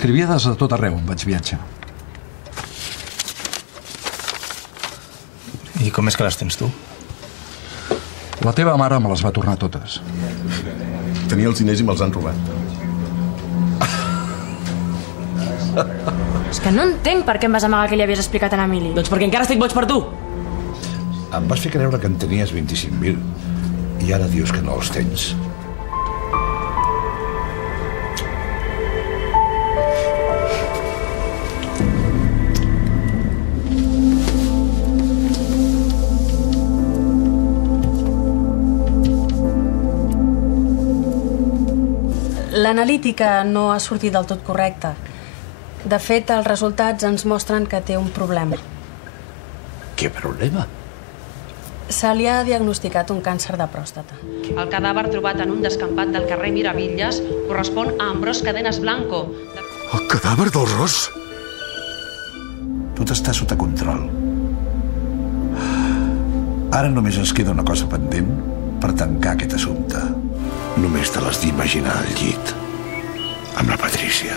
Escrivia des de tot arreu on vaig viatjar. I com és que les tens tu? La teva mare me les va tornar totes. Tenia els diners i me'ls han robat. És que no entenc per què em vas amagar que li havies explicat a l'Emili. Doncs perquè encara estic boig per tu. Em vas fer creure que en tenies 25.000 i ara dius que no els tens. L'analítica no ha sortit del tot correcta. De fet, els resultats ens mostren que té un problema. Què problema? Se li ha diagnosticat un càncer de pròstata. El cadàver trobat en un descampat del carrer Miravilles correspon a Ambrós Cadenas Blanco. El cadàver del Ros? Tot està sota control. Ara només ens queda una cosa pendent per tancar aquest assumpte. Només te l'has d'imaginar al llit amb la Patrícia.